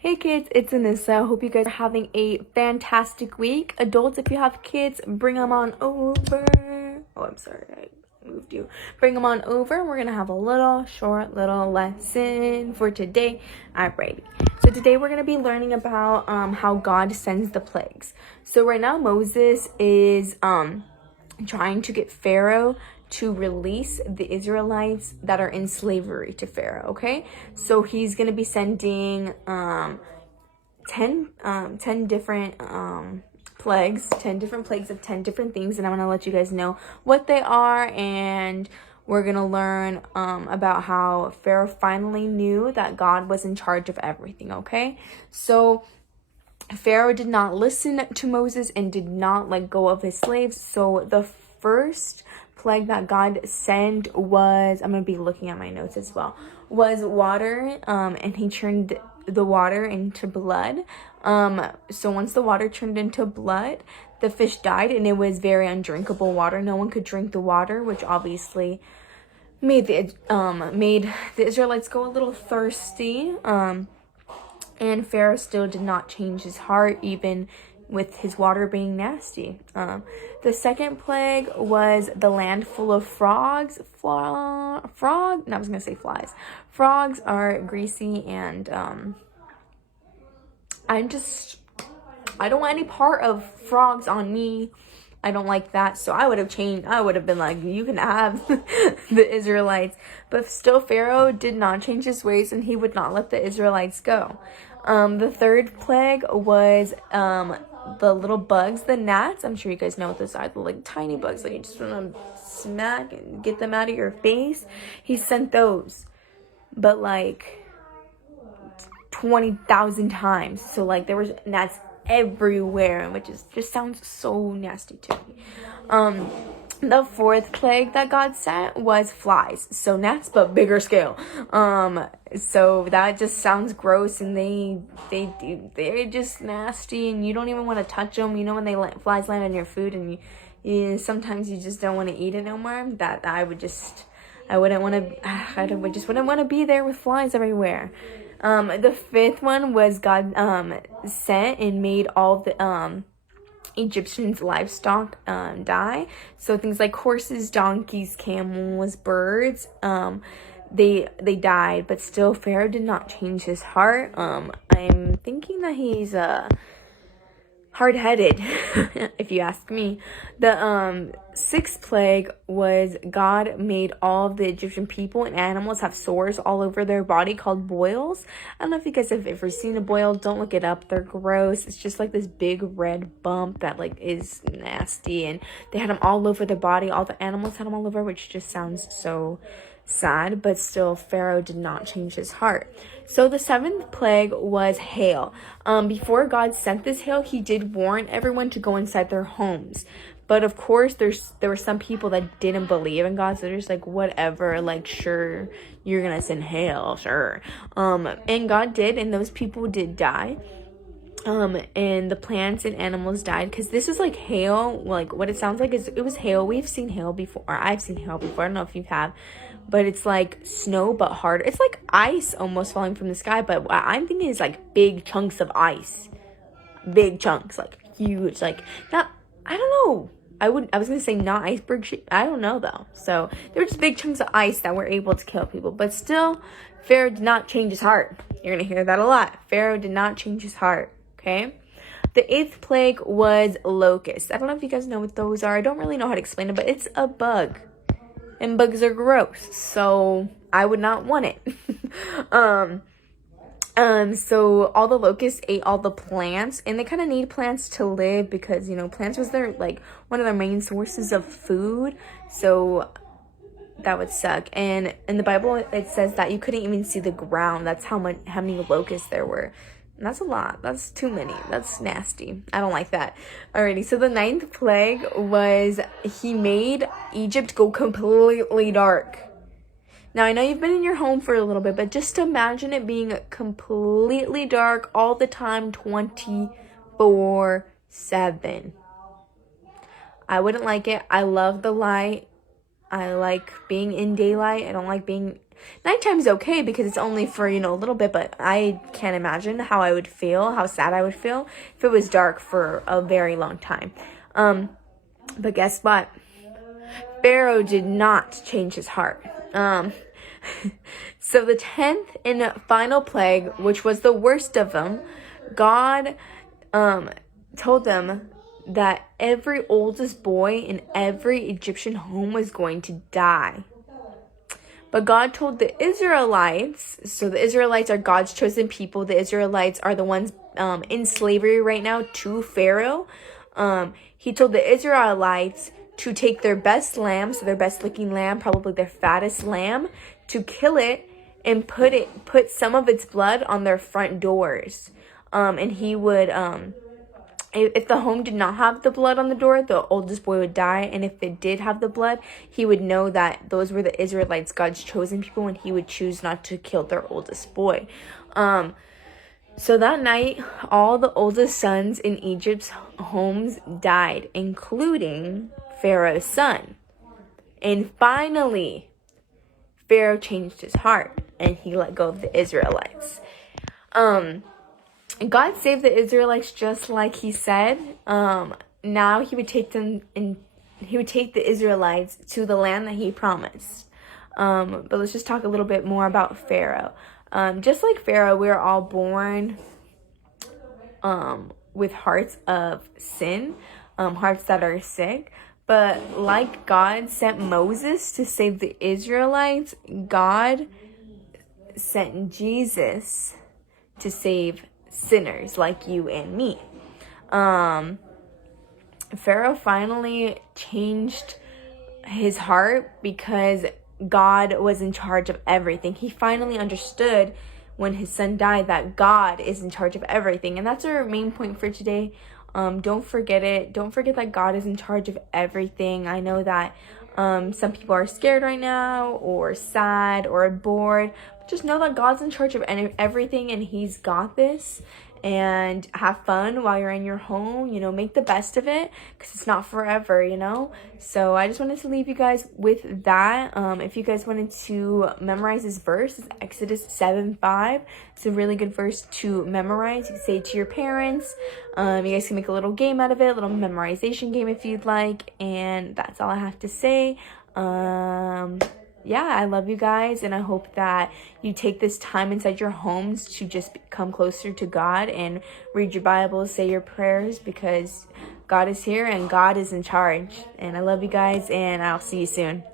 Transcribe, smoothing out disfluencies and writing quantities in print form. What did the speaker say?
Hey kids, it's Anissa. Hope you guys are having a fantastic week. Adults, if you have kids, bring them on over. Oh, I'm sorry, I moved you. Bring them on over. We're gonna have a short little lesson for today. Alrighty. So today we're gonna be learning about how God sends the plagues. So right now Moses is trying to get Pharaoh to release the Israelites that are in slavery to Pharaoh, okay? So he's going to be sending 10 different plagues, 10 different plagues of 10 different things, and I'm going to let you guys know what they are, and we're going to learn about how Pharaoh finally knew that God was in charge of everything, okay? So Pharaoh did not listen to Moses and did not let go of his slaves. So the first plague that God sent was, I'm going to be looking at my notes as well, was water, and he turned the water into blood. So once the water turned into blood, the fish died, and it was very undrinkable water. No one could drink the water, which obviously made the Israelites go a little thirsty. And Pharaoh still did not change his heart, even with his water being nasty. The second plague was the land full of frogs. I was going to say flies. Frogs are greasy, and I don't want any part of frogs on me. I don't like that. So I would have been like, you can have the Israelites. But still, Pharaoh did not change his ways, and he would not let the Israelites go. The third plague was the little bugs, the gnats. I'm sure you guys know what those are. The like tiny bugs that you just want to smack and get them out of your face. He sent those, but like 20,000 times. So like there was gnats everywhere, which just sounds so nasty to me. The fourth plague that God sent was flies. So gnats, but bigger scale. So that just sounds gross, and they're just nasty, and you don't even want to touch them. You know, when flies land on your food, and you sometimes you just don't want to eat it no more. That I just wouldn't want to be there with flies everywhere. The fifth one was God sent and made all the Egyptians' livestock die. So things like horses, donkeys, camels, birds, they died, but still Pharaoh did not change his heart. I'm thinking that he's hard-headed, if you ask me. The sixth plague was God made all of the Egyptian people and animals have sores all over their body called boils. I don't know if you guys have ever seen a boil. Don't look it up. They're gross. It's just like this big red bump that like is nasty, and they had them all over their body. All the animals had them all over, which just sounds so sad, but still Pharaoh did not change his heart. So the seventh plague was hail. Before God sent this hail, he did warn everyone to go inside their homes. But of course, there were some people that didn't believe in God, so they're just like, whatever, like, sure, you're gonna send hail, sure. And God did, and those people did die. And the plants and animals died, because this is like hail. Like, what it sounds like is it was hail. We've seen hail before, or I've seen hail before. I don't know if you have, but it's like snow but harder. It's like ice almost falling from the sky, but what I'm thinking is like big chunks of ice. Big chunks, like huge, like not, I don't know. I was gonna say not iceberg shape. I don't know though. So there were just big chunks of ice that were able to kill people, but still Pharaoh did not change his heart. You're gonna hear that a lot. Pharaoh did not change his heart. Okay. The eighth plague was locusts. I don't know if you guys know what those are. I don't really know how to explain it, but it's a bug. And bugs are gross, so I would not want it. So all the locusts ate all the plants, and they kind of need plants to live because, you know, plants was their, like, one of their main sources of food. So that would suck. And in the Bible, it says that you couldn't even see the ground. That's how many locusts there were. And that's a lot. That's too many. That's nasty. I don't like that. Alrighty, so the ninth plague was he made Egypt go completely dark. Now, I know you've been in your home for a little bit, but just imagine it being completely dark all the time, 24/7. I wouldn't like it. I love the light. I like being in daylight. I don't like being... Nighttime's okay because it's only for, a little bit, but I can't imagine how I would feel, how sad I would feel if it was dark for a very long time. But guess what? Pharaoh did not change his heart. So the 10th and final plague, which was the worst of them, God told them that every oldest boy in every Egyptian home was going to die. But God told the Israelites, so the Israelites are God's chosen people. The Israelites are the ones in slavery right now to Pharaoh. He told the Israelites to take their best lamb, so their best looking lamb, probably their fattest lamb, to kill it and put some of its blood on their front doors. And he would, if the home did not have the blood on the door, the oldest boy would die. And if it did have the blood, he would know that those were the Israelites, God's chosen people, and he would choose not to kill their oldest boy. So that night, all the oldest sons in Egypt's homes died, including Pharaoh's son. And finally, Pharaoh changed his heart and he let go of the Israelites. God saved the Israelites just like he said. Now he would take them and he would take the Israelites to the land that he promised. But let's just talk a little bit more about Pharaoh. Just like Pharaoh, we're all born with hearts of sin, hearts that are sick. But like God sent Moses to save the Israelites, God sent Jesus to save sinners like you and me. Pharaoh finally changed his heart because God was in charge of everything. He finally understood when his son died that God is in charge of everything. And that's our main point for today. Don't forget it. Don't forget that God is in charge of everything. I know that some people are scared right now or sad or bored. But just know that God's in charge of everything and he's got this. And have fun while you're in your home, make the best of it because it's not forever, So I just wanted to leave you guys with that. If you guys wanted to memorize this verse, it's Exodus 7:5. It's a really good verse to memorize. You can say it to your parents. You guys can make a little game out of it, a little memorization game if you'd like. And that's all I have to say. Yeah, I love you guys, and I hope that you take this time inside your homes to just come closer to God and read your Bible, say your prayers, because God is here and God is in charge. And I love you guys, and I'll see you soon.